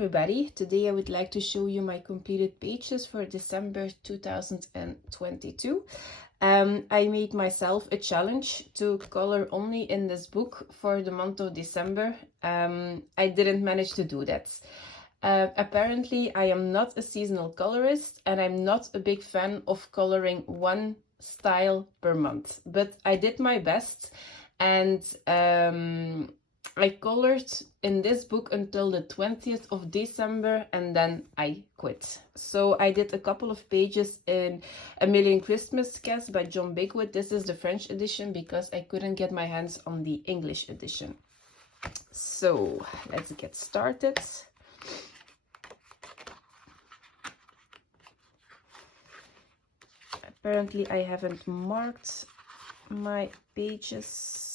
everybody, today I would like to show you my completed pages for December 2022. I made myself a challenge to color only in this book for the month of December. I didn't manage to do that. Apparently I am not a seasonal colorist and I'm not a big fan of coloring one style per month, but I did my best and I colored in this book until the 20th of December and then I quit. So I did a couple of pages in A Million Christmas Cats by John Bigwood. This is the French edition because I couldn't get my hands on the English edition. So let's get started. Apparently I haven't marked my pages.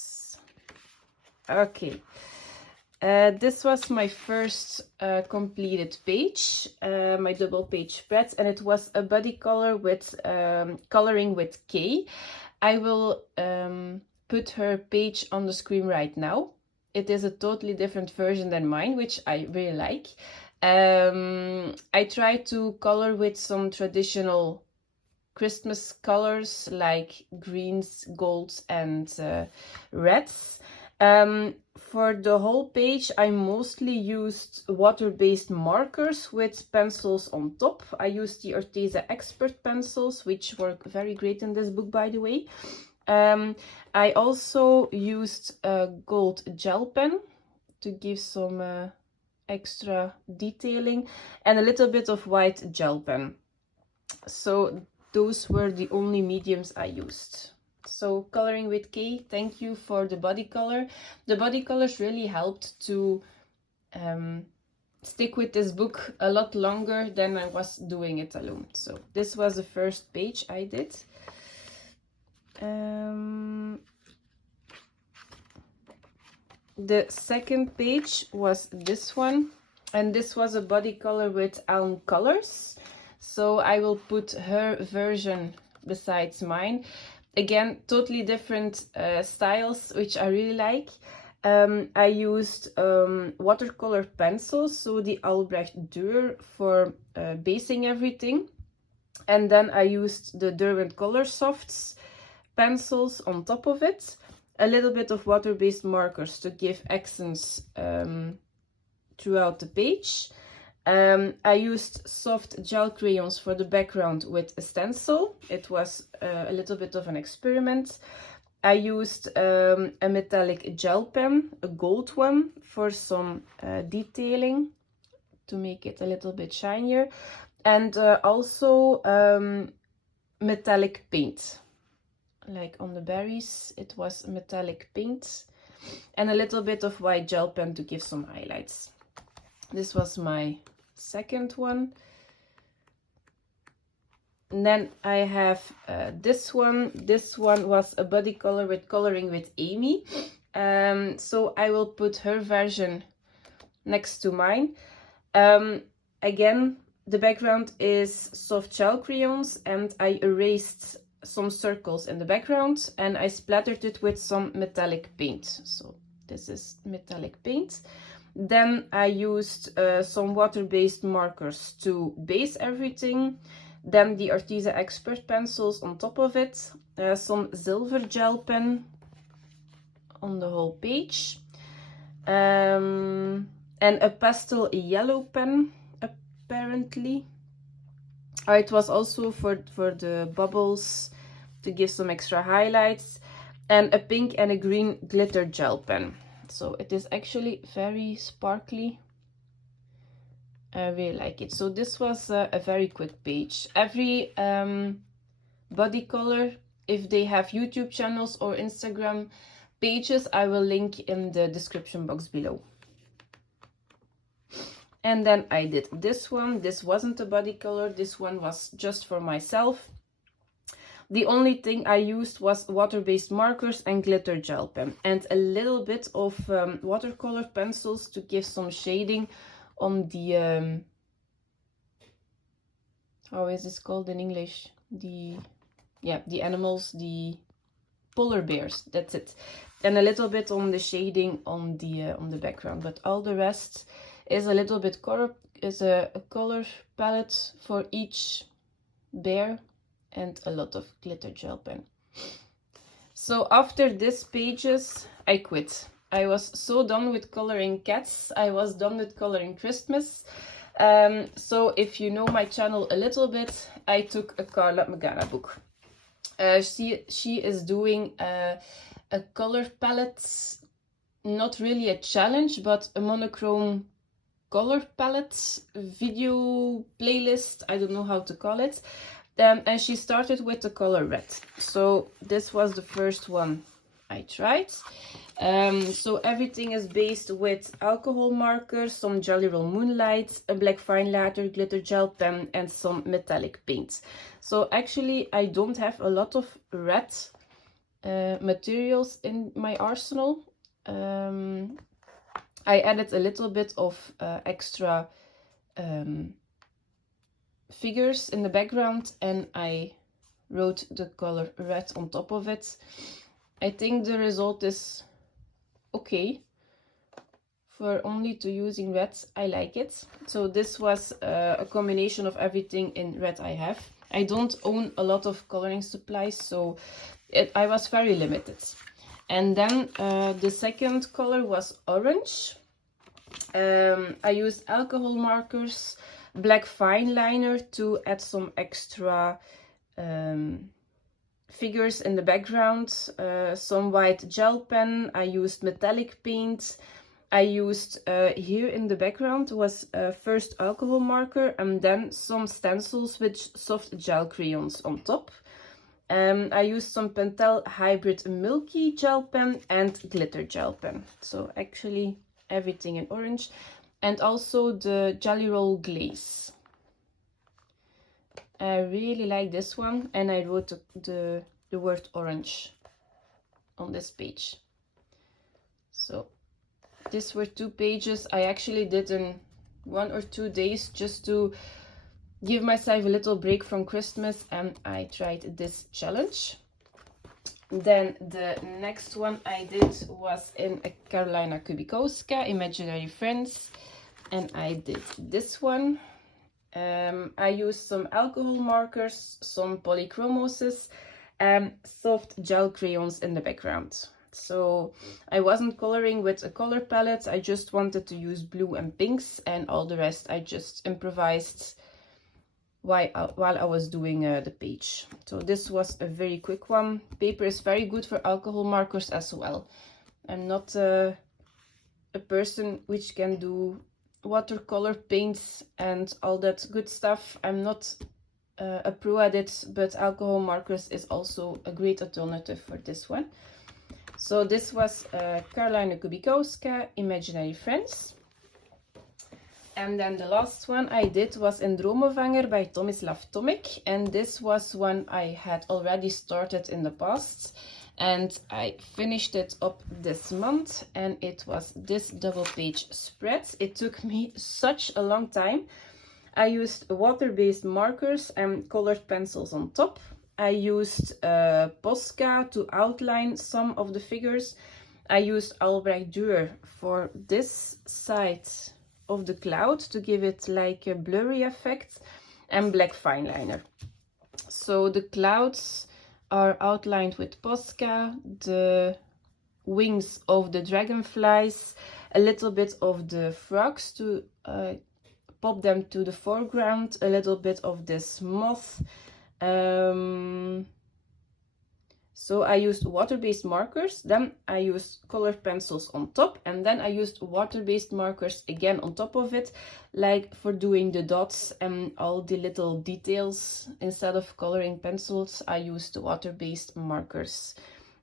Okay, this was my first completed page, my double page spread, and it was a body color with coloring with K. I will put her page on the screen right now. It is a totally different version than mine, which I really like. I tried to color with some traditional Christmas colors like greens, golds, and reds. For the whole page, I mostly used water-based markers with pencils on top. I used the Arteza Expert pencils, which work very great in this book, by the way. I also used a gold gel pen to give some extra detailing and a little bit of white gel pen. So those were the only mediums I used. So coloring with K, thank you for the body color. The body colors really helped to stick with this book a lot longer than I was doing it alone. So this was the first page I did. The second page was this one, and this was a body color with Alm Colors. So I will put her version besides mine. Again, totally different styles, which I really like. I used watercolor pencils, so the Albrecht Dürer for basing everything. And then I used the Derwent Color Softs pencils on top of it. A little bit of water-based markers to give accents throughout the page. I used soft gel crayons for the background with a stencil. It was a little bit of an experiment. I used a metallic gel pen, a gold one, for some detailing to make it a little bit shinier. And also metallic paint. Like on the berries, it was metallic paint. And a little bit of white gel pen to give some highlights. This was my second one. And then I have this one. This one was a body color with coloring with Amy. So I will put her version next to mine. Again, the background is soft gel crayons and I erased some circles in the background and I splattered it with some metallic paint. So this is metallic paint. Then I used some water-based markers to base everything. Then the Arteza Expert pencils on top of it. Some silver gel pen on the whole page. And a pastel yellow pen, apparently. It was also for the bubbles to give some extra highlights. And a pink and a green glitter gel pen. So it is actually very sparkly. I really like it. So this was a very quick page. Every body color, if they have YouTube channels or Instagram pages, I will link in the description box below. And then I did this one. This wasn't a body color. This one was just for myself. The only thing I used was water-based markers and glitter gel pen and a little bit of watercolor pencils to give some shading on the how is this called in English? The animals, the polar bears. That's it. And a little bit on the shading on the background, but all the rest is a little bit a color palette for each bear and a lot of glitter gel pen. So after these pages, I quit. I was so done with coloring cats. I was done with coloring Christmas. So if you know my channel a little bit, I took a Carla Magana book. She is doing a color palette, not really a challenge, but a monochrome color palette video playlist. I don't know how to call it. And she started with the color red. So this was the first one I tried. So everything is based with alcohol markers, some Jelly Roll Moonlight, a black fine lacquer, glitter gel pen, and some metallic paint. So actually I don't have a lot of red materials in my arsenal. I added a little bit of extra figures in the background, and I wrote the color red on top of it. I think the result is okay for only to using red. I like it. So this was a combination of everything in red I have. I don't own a lot of coloring supplies, so I was very limited. And then the second color was orange. I used alcohol markers, black fine liner to add some extra figures in the background, some white gel pen. I used metallic paint. I used here in the background was first alcohol marker and then some stencils with soft gel crayons on top. I used some Pentel Hybrid Milky gel pen and glitter gel pen. So actually everything in orange. And also the Jelly Roll Glaze. I really like this one, and I wrote the word orange on this page. So these were 2 pages. I actually did in 1 or 2 days just to give myself a little break from Christmas, and I tried this challenge. Then the next one I did was in a Carolina Kubikowska, Imaginary Friends, and I did this one. I used some alcohol markers, some polychromoses, and soft gel crayons in the background. So I wasn't coloring with a color palette. I just wanted to use blue and pinks, and all the rest I just improvised while I was doing the page. So this was a very quick one. Paper is very good for alcohol markers as well. I'm not a person which can do watercolor paints and all that good stuff. I'm not a pro at it, but alcohol markers is also a great alternative for this one. So this was Carolina Kubikowska, Imaginary Friends. And then the last one I did was in Dromenvanger by Tomislav Tomic. And this was one I had already started in the past. And I finished it up this month. And it was this double page spread. It took me such a long time. I used water-based markers and colored pencils on top. I used Posca to outline some of the figures. I used Albrecht Dürer for this side of the cloud to give it like a blurry effect, and black fine liner. So the clouds are outlined with Posca, the wings of the dragonflies, a little bit of the frogs to pop them to the foreground, a little bit of this moth. So I used water-based markers, then I used colored pencils on top, and then I used water-based markers again on top of it, like for doing the dots and all the little details. Instead of coloring pencils, I used water-based markers.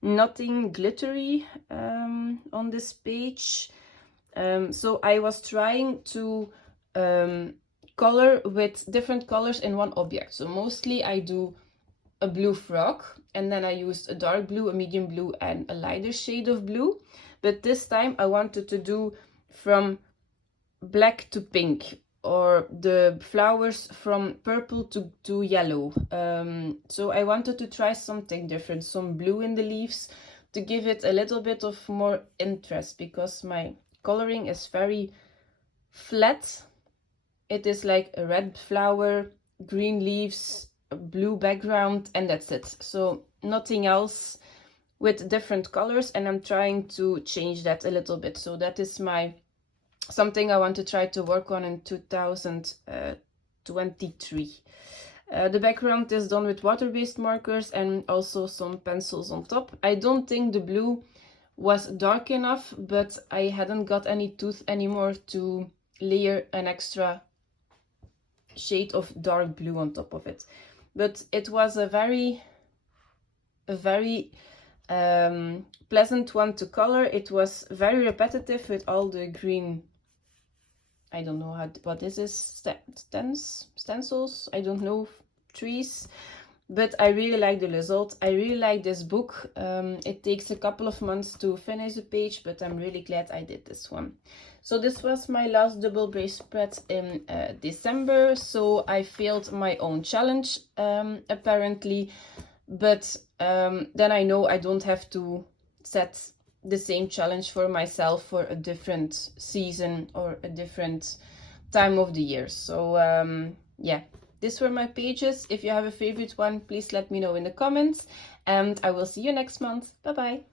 Nothing glittery on this page. So I was trying to color with different colors in one object. So mostly I do a blue frog, and then I used a dark blue, a medium blue, and a lighter shade of blue. But this time I wanted to do from black to pink, or the flowers from purple to yellow. So I wanted to try something different, some blue in the leaves, to give it a little bit of more interest, because my coloring is very flat. It is like a red flower, green leaves, a blue background, and that's it. So nothing else with different colors, and I'm trying to change that a little bit. So that is something I want to try to work on in 2023. The background is done with water-based markers and also some pencils on top. I don't think the blue was dark enough, but I hadn't got any tooth anymore to layer an extra shade of dark blue on top of it. But it was a very pleasant one to color. It was very repetitive with all the green, I don't know what is this, stencils, I don't know, trees, but I really like the result. I really like this book. It takes a couple of months to finish the page, but I'm really glad I did this one. So this was my last double brace spread in December. So I failed my own challenge, apparently, but then I know I don't have to set the same challenge for myself for a different season or a different time of the year. So yeah, these were my pages. If you have a favorite one, please let me know in the comments, and I will see you next month. Bye bye.